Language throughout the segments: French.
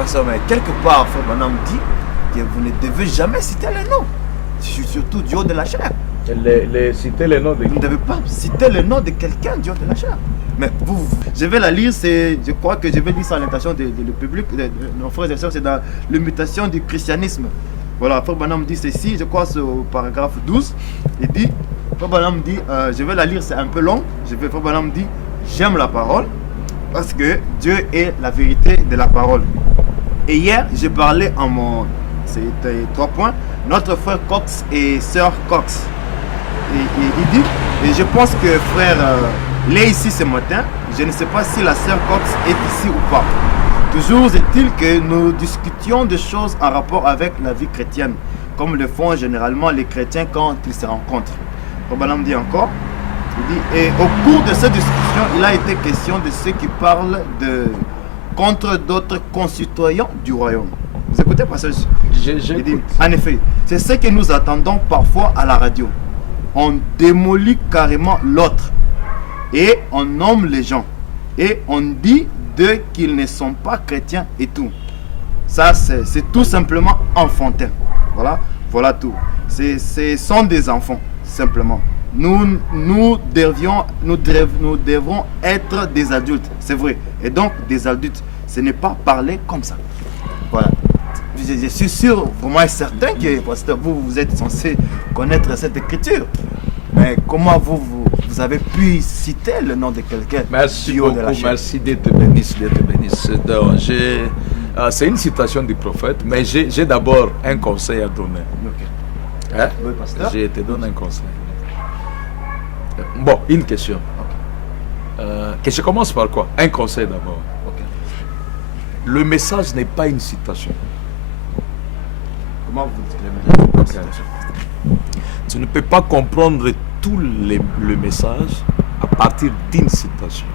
pasteur, mais quelque part, Frère Branham dit que vous ne devez jamais citer les noms, surtout du haut de la chair. Citer les noms de Vous ne devez pas citer le nom de quelqu'un du haut de la chair. Mais je vais la lire, je crois que je vais lire ça à l'intention du public, de nos frères et sœurs, c'est dans l'imitation du christianisme. Voilà, Frère Branham dit ceci, je crois c'est au paragraphe 12, il dit, Frère Branham dit, je vais la lire, c'est un peu long, Frère Branham dit, j'aime la parole, parce que Dieu est la vérité de la parole. Et hier, j'ai parlé c'était 3 points, notre frère Cox et sœur Cox. Et il dit, et je pense que frère l'est ici ce matin, je ne sais pas si la sœur Cox est ici ou pas. Toujours est-il que nous discutions de choses en rapport avec la vie chrétienne, comme le font généralement les chrétiens quand ils se rencontrent. Branham dit encore, il dit, et au cours de cette discussion, il a été question de ceux qui parlent contre d'autres concitoyens du royaume. Vous écoutez pas ça? Il dit, en effet, c'est ce que nous attendons parfois à la radio. On démolit carrément l'autre et on nomme les gens et on dit d'eux qu'ils ne sont pas chrétiens et tout. Ça, c'est tout simplement enfantin. Voilà tout. Ce sont des enfants, simplement. Nous devrons être des adultes, c'est vrai. Et donc, des adultes, ce n'est pas parler comme ça. Voilà. Je suis sûr, vraiment certain que pasteur, vous êtes censé connaître cette écriture. Mais comment vous avez pu citer le nom de quelqu'un? Merci beaucoup, merci d'être béni. C'est une citation du prophète, mais j'ai d'abord un conseil à donner. Okay. Hein? Oui, pasteur. Je te donne un conseil. Bon, une question. Que je commence par quoi? Un conseil d'abord. Okay. Le message n'est pas une citation. Comment vous dites le message? Tu ne peux pas comprendre tout le message à partir d'une citation.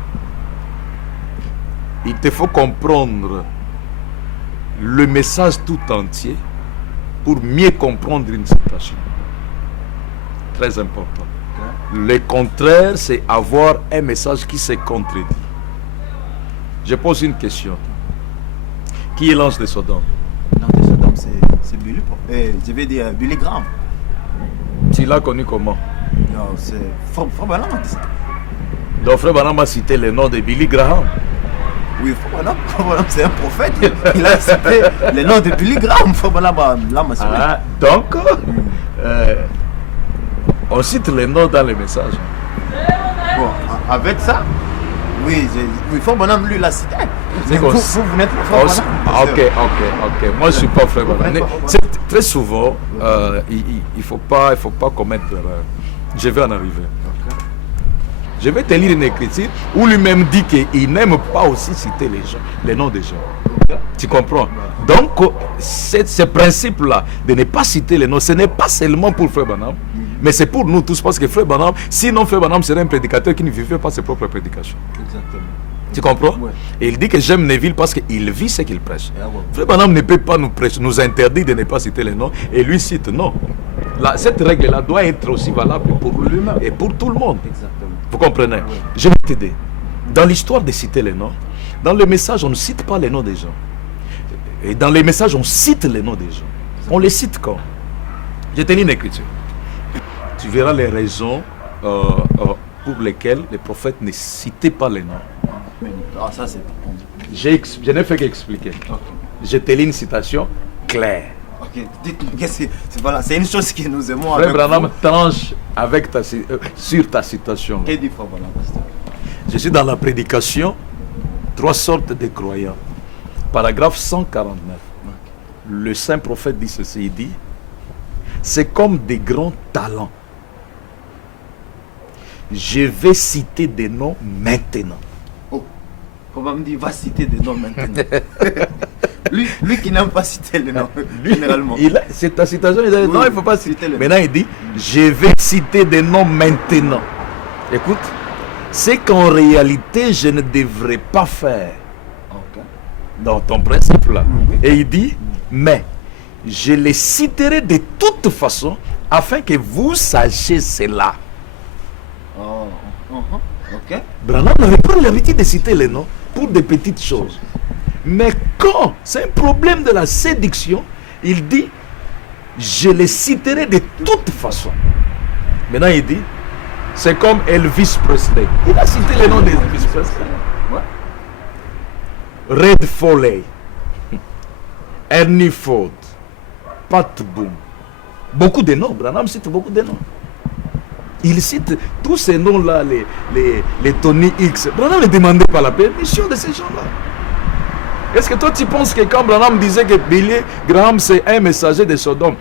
Il te faut comprendre le message tout entier pour mieux comprendre une citation. Très important. Le contraire, c'est avoir un message qui se contredit. Je pose une question. Qui est l'ange de Sodome? L'ange de Sodome, c'est Billy. Je vais dire Billy Graham. Tu l'as connu comment? Non, c'est Frère Branham a dit ça. Donc Frère Branham a cité le nom de Billy Graham. Oui, Frère Branham c'est un prophète. Il a cité le nom de Billy Graham. Frère Branham l'a mentionné. Ah, donc, on cite les noms dans les messages. Bon, avec ça, oui, Frère Branham lui l'a cité. Vous n'êtes pas Frère Branham. Ok. Moi, je ne suis pas Frère Branham. Très souvent, il faut pas commettre l'erreur. Je vais en arriver. Okay. Je vais te lire une écriture où lui-même dit qu'il n'aime pas aussi citer les noms des gens. Okay. Tu comprends? Donc, ce principe-là de ne pas citer les noms, ce n'est pas seulement pour Frère Branham, mais c'est pour nous tous, parce que Frère Branham, sinon Frère Branham serait un prédicateur qui ne vivait pas ses propres prédications. Exactement. Tu comprends? Ouais. Et il dit que j'aime Neville parce qu'il vit ce qu'il prêche. Frère Branham ne peut pas nous interdire de ne pas citer les noms, et lui cite non. Cette règle-là doit être aussi valable pour lui-même et pour tout le monde. Exactement. Vous comprenez? Oui. Je vais t'aider. Dans l'histoire de citer les noms, dans le message, on ne cite pas les noms des gens. Et dans les messages, on cite les noms des gens. On les cite quand? Je te lis une écriture. Tu verras les raisons pour lesquelles les prophètes ne citaient pas les noms. Ah, ça c'est... Je n'ai fait qu'expliquer. Okay. Je te lis une citation claire. Ok, dites-moi, c'est une chose que nous aimons. Frère Branham tranche sur ta citation. Qu'est-ce qu'il faut, voilà, pasteur? Je suis dans la prédication, 3 sortes de croyants. Paragraphe 149. Le saint prophète dit ceci, il dit, c'est comme des grands talents. Je vais citer des noms maintenant. Oh, comment me dit, va citer des noms maintenant. lui qui n'aime pas citer les noms, généralement. C'est ta citation, il dit, non, il ne faut pas citer les noms. Maintenant, il dit, je vais citer des noms maintenant. Écoute, c'est qu'en réalité, je ne devrais pas faire. Okay. Dans ton principe là. Et il dit, mais je les citerai de toute façon afin que vous sachiez cela. Ok. Branham n'avait pas l'habitude de citer les noms pour des petites choses. Mais quand c'est un problème de la séduction, il dit, je les citerai de toute façon. Maintenant, il dit, c'est comme Elvis Presley. Il a cité les noms d'Elvis Presley. Ouais. Red Foley, Ernie Ford, Pat Boone. Beaucoup de noms. Branham cite beaucoup de noms. Il cite tous ces noms-là, les Tony X. Branham ne demandait pas la permission de ces gens-là. Est-ce que toi tu penses que quand Branham disait que Billy Graham c'est un messager de Sodome,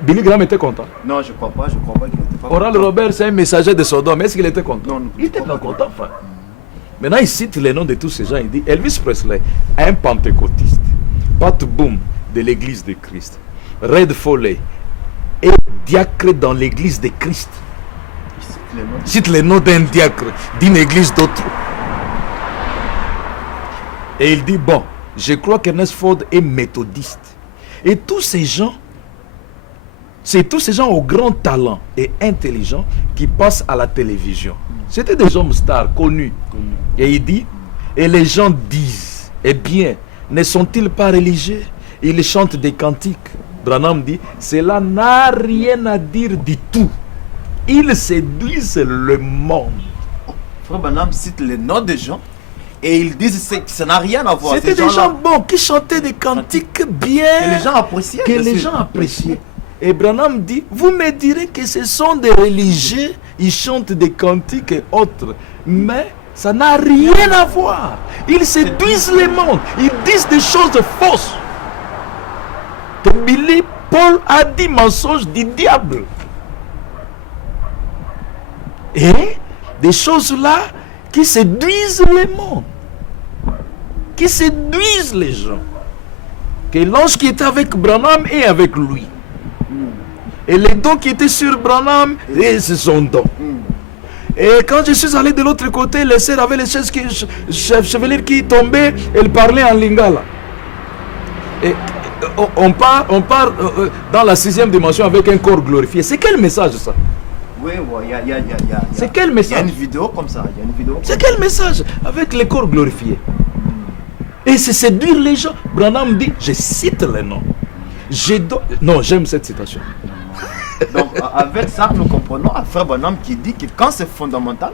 Billy Graham était content? Non, je crois pas qu'il n'était pas Oral content. Robert c'est un messager de Sodome, est-ce qu'il était content? Non, il n'était pas content. Enfin. Maintenant il cite les noms de tous ces gens, il dit Elvis Presley, un pentecôtiste, Pat Boone de l'église de Christ, Red Foley et diacre dans l'église de Christ. Il cite les noms d'un diacre d'une église d'autre. Et il dit bon, je crois qu'Ernest Ford est méthodiste. Et tous ces gens, c'est tous ces gens au grand talent et intelligents qui passent à la télévision. C'était des hommes stars, connus. Et il dit, et les gens disent, eh bien, ne sont-ils pas religieux? Ils chantent des cantiques. Branham dit, cela n'a rien à dire du tout. Ils séduisent le monde. Frère Branham cite les noms des gens. Et ils disent que ça n'a rien à voir. C'était des gens bons qui chantaient des cantiques bien. Que les gens appréciaient. Que les gens appréciaient. Et Branham dit, vous me direz que ce sont des religieux, ils chantent des cantiques et autres. Mais ça n'a rien à voir. Ils séduisent le monde. Ils disent des choses fausses. Que Billy Paul a dit mensonge du diable. Et des choses là qui séduisent le monde. Qui séduisent les gens. Que l'ange qui était avec Branham est avec lui. Et les dons qui étaient sur Branham, et ce sont dons. Et quand je suis allé de l'autre côté, les sœurs avaient les chevelures qui tombaient, elles parlaient en lingala. Et on part dans la 6e dimension avec un corps glorifié. C'est quel message ça? Oui, c'est quel message? Il y a une vidéo comme ça. C'est quel message? Avec les corps glorifiés. Et c'est séduire les gens. Branham dit, je cite les noms. Non, j'aime cette citation. Donc, avec ça, nous comprenons à Frère Branham qui dit que quand c'est fondamental,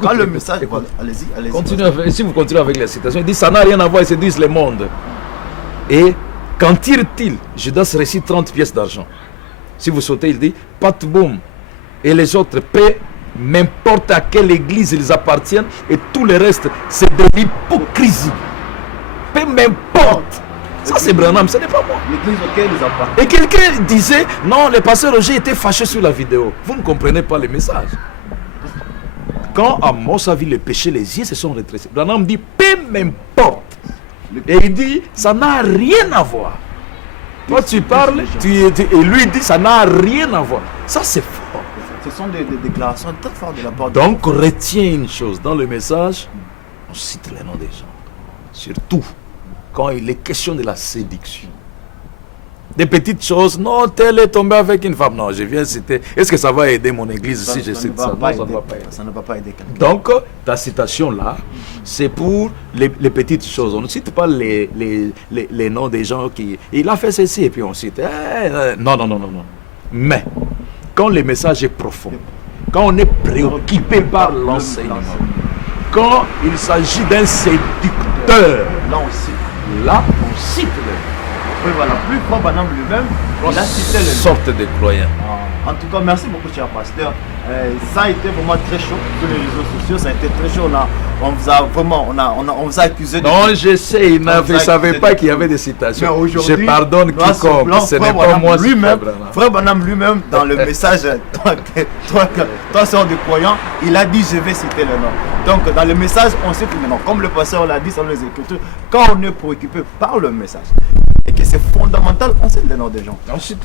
quand le message... Allez-y. Si vous continuez avec la citation, il dit, ça n'a rien à voir, ils séduisent le monde. Et qu'en tire-t-il? Judas récite 30 pièces d'argent. Si vous sautez, il dit, Pat Boone et les autres paient, n'importe à quelle église ils appartiennent, et tout le reste, c'est de l'hypocrisie. Peu m'importe. Ça c'est Branham, ce n'est pas moi. L'église auquel ils appartiennent. Et quelqu'un disait, non, le pasteur Roger était fâché sur la vidéo. Vous ne comprenez pas le message. Quand Amos a vu le péché, les yeux se sont rétrécis. Branham dit, peu m'importe. Et il dit, ça n'a rien à voir. Toi tu parles, et lui dit, ça n'a rien à voir. Ça c'est fort. Ce sont des déclarations très fortes de la part de Dieu. Donc retiens une chose, dans le message, on cite les noms des gens. Surtout quand il est question de la séduction. Des petites choses, non, tel est tombé avec une femme. Non, je viens citer. Est-ce que ça va aider mon église si je cite ça? Non, ça ne va pas aider. Ça ne va pas aider quelqu'un. Donc, ta citation là, c'est pour les petites choses. On ne cite pas les noms des gens qui... Il a fait ceci et puis on cite. Non. Mais, quand le message est profond, quand on est préoccupé par l'enseignement, quand il s'agit d'un séducteur, là on cite le. Oui, voilà, plus Frère Branham lui-même, il a cité le sorte de croyants. En tout cas, merci beaucoup, cher pasteur. Ça a été vraiment très chaud sur les réseaux sociaux. Ça a été très chaud. On vous a vraiment, on vous a accusé de... Non, je sais, il ne savait pas qu'il y avait des citations. Je pardonne quiconque. Ce n'est pas moi lui-même. Frère Branham lui-même, dans le message, toi, sœur de croyants, il a dit, je vais citer le nom. Donc, dans le message, on cite le nom. Comme le pasteur l'a dit sur les Écritures, quand on est préoccupé par le message, et que c'est fondamental, on cite le nom des gens. Ensuite,